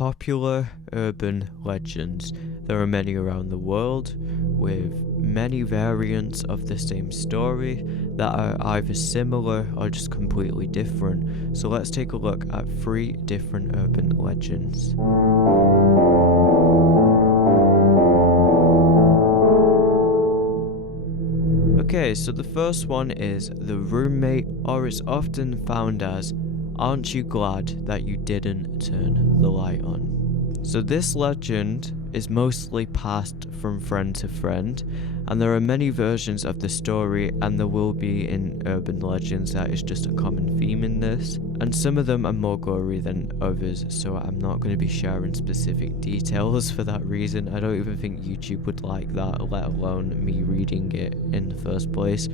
Popular urban legends. There are many around the world, with many variants of the same story that are either similar or just completely different. So let's take a look at 3 different urban legends. Okay, so the first one is the roommate, or it's often found as, aren't you glad that you didn't turn the light on? So this legend is mostly passed from friend to friend, and there are many versions of the story, and there will be in urban legends. That is just a common theme in this, and some of them are more gory than others, so I'm not going to be sharing specific details for that reason. I don't even think YouTube would like that, let alone me reading it in the first place.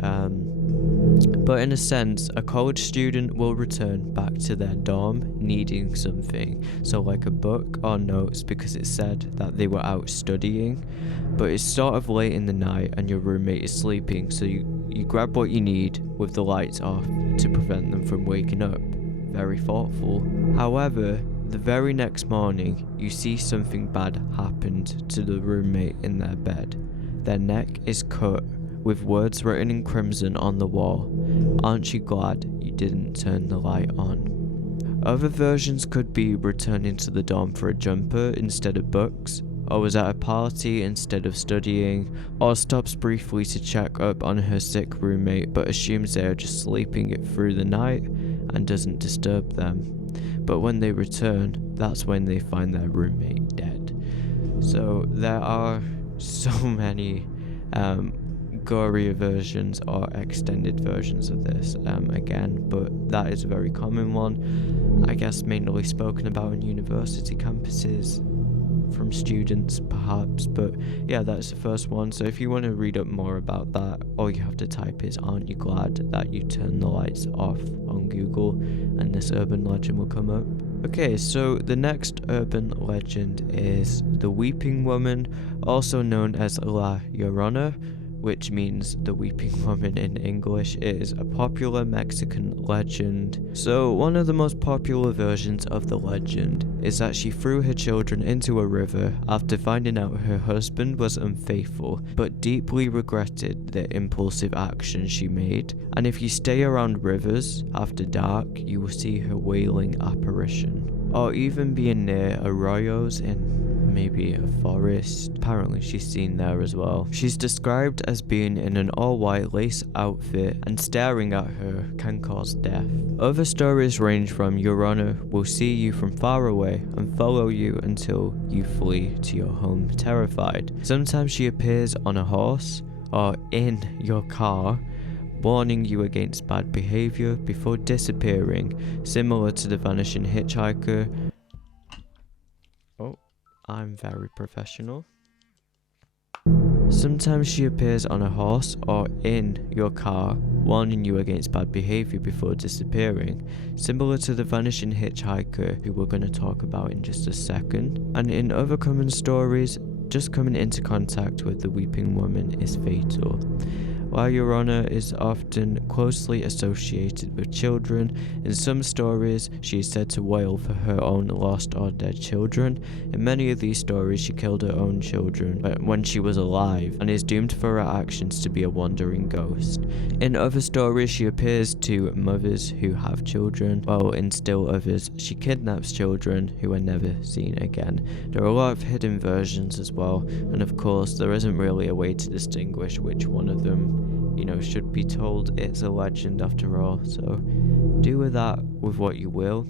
But in a sense, a college student will return back to their dorm needing something, so like a book or notes, because it said that they were out studying, but it's sort of late in the night and your roommate is sleeping, so you grab what you need with the lights off to prevent them from waking up. Very thoughtful. However, the very next morning, you see something bad happened to the roommate in their bed. Their neck is cut with words written in crimson on the wall. Aren't you glad you didn't turn the light on? Other versions could be returning to the dorm for a jumper instead of books, or was at a party instead of studying, or stops briefly to check up on her sick roommate but assumes they are just sleeping it through the night and doesn't disturb them. But when they return, that's when they find their roommate dead. So there are so many gorier versions or extended versions of this again, but that is a very common one, I guess mainly spoken about in university campuses from students perhaps. But yeah, that's the first one. So if you want to read up more about that, all you have to type is aren't you glad that you turned the lights off on Google, and this urban legend will come up. Okay, so the next urban legend is the Weeping Woman, also known as La Llorona, which means the weeping woman in English. It is a popular Mexican legend. So one of the most popular versions of the legend is that she threw her children into a river after finding out her husband was unfaithful, but deeply regretted the impulsive action she made. And if you stay around rivers after dark, you will see her wailing apparition. Or even being near arroyos in maybe a forest. Apparently she's seen there as well. She's described as being in an all-white lace outfit, and staring at her can cause death. Other stories range from Llorona will see you from far away and follow you until you flee to your home terrified. Sometimes she appears on a horse or in your car, warning you against bad behavior before disappearing, similar to the vanishing hitchhiker. I'm very professional. Sometimes she appears on a horse or in your car, warning you against bad behavior before disappearing, similar to the vanishing hitchhiker, who we're going to talk about in just a second. And in other common stories, just coming into contact with the Weeping Woman is fatal. La Llorona is often closely associated with children. In some stories, she is said to wail for her own lost or dead children. In many of these stories, she killed her own children when she was alive, and is doomed for her actions to be a wandering ghost. In other stories, she appears to mothers who have children, while in still others, she kidnaps children who are never seen again. There are a lot of hidden versions as well, and of course, there isn't really a way to distinguish which one of them should be told. It's a legend after all, so do with that with what you will.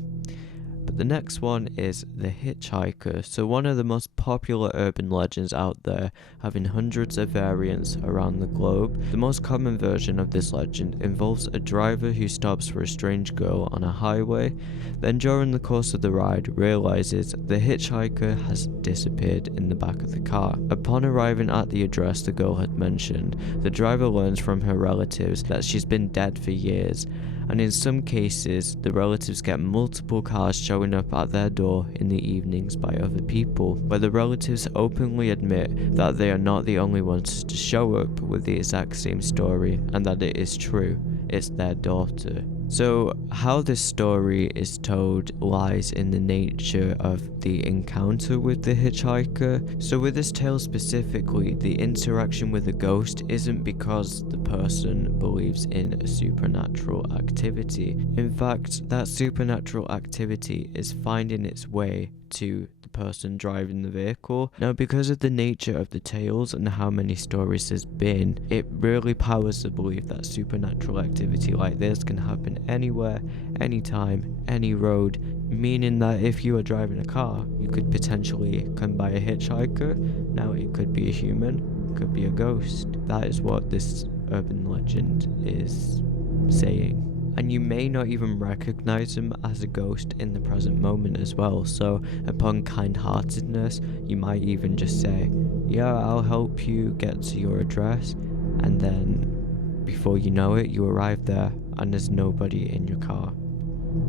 But the next one is the hitchhiker. So one of the most popular urban legends out there, having hundreds of variants around the globe. The most common version of this legend involves a driver who stops for a strange girl on a highway, then during the course of the ride realizes the hitchhiker has disappeared in the back of the car. Upon arriving at the address the girl had mentioned, the driver learns from her relatives that she's been dead for years, and in some cases, the relatives get multiple cars showing up at their door in the evenings by other people, where the relatives openly admit that they are not the only ones to show up with the exact same story, and that it is true, it's their daughter. So, how this story is told lies in the nature of the encounter with the hitchhiker. So, with this tale specifically, the interaction with a ghost isn't because the person believes in a supernatural activity. In fact, that supernatural activity is finding its way to the person driving the vehicle. Now, because of the nature of the tales and how many stories there's been, it really powers the belief that supernatural activity like this can happen anywhere, anytime, any road, meaning that if you are driving a car, you could potentially come by a hitchhiker. Now, it could be a human, it could be a ghost. That is what this urban legend is saying. And you may not even recognize him as a ghost in the present moment as well. So, upon kind-heartedness, you might even just say, "Yeah, I'll help you get to your address," and then before you know it, you arrive there and there's nobody in your car.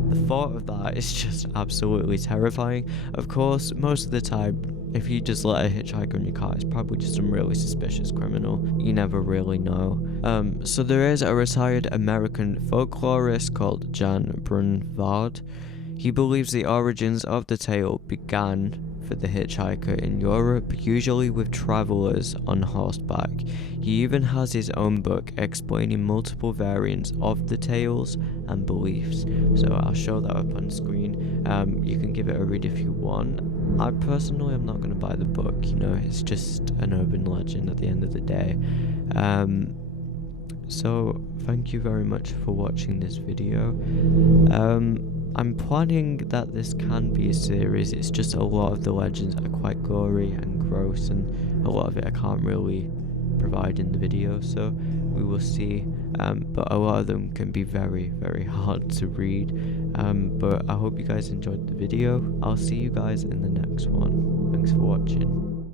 The thought of that is just absolutely terrifying. Of course, most of the time, if you just let a hitchhiker in your car, it's probably just some really suspicious criminal. You never really know. So there is a retired American folklorist called Jan Brunvard. He believes the origins of the tale began for the hitchhiker in Europe, usually with travelers on horseback. He even has his own book explaining multiple variants of the tales and beliefs. So I'll show that up on screen. You can give it a read if you want. I personally am not going to buy the book, it's just an urban legend at the end of the day. So thank you very much for watching this video. I'm planning that this can be a series. It's just a lot of the legends are quite gory and gross, and a lot of it I can't really provide in the video, so we will see. But a lot of them can be very, very hard to read. But I hope you guys enjoyed the video. I'll see you guys in the next one. Thanks for watching.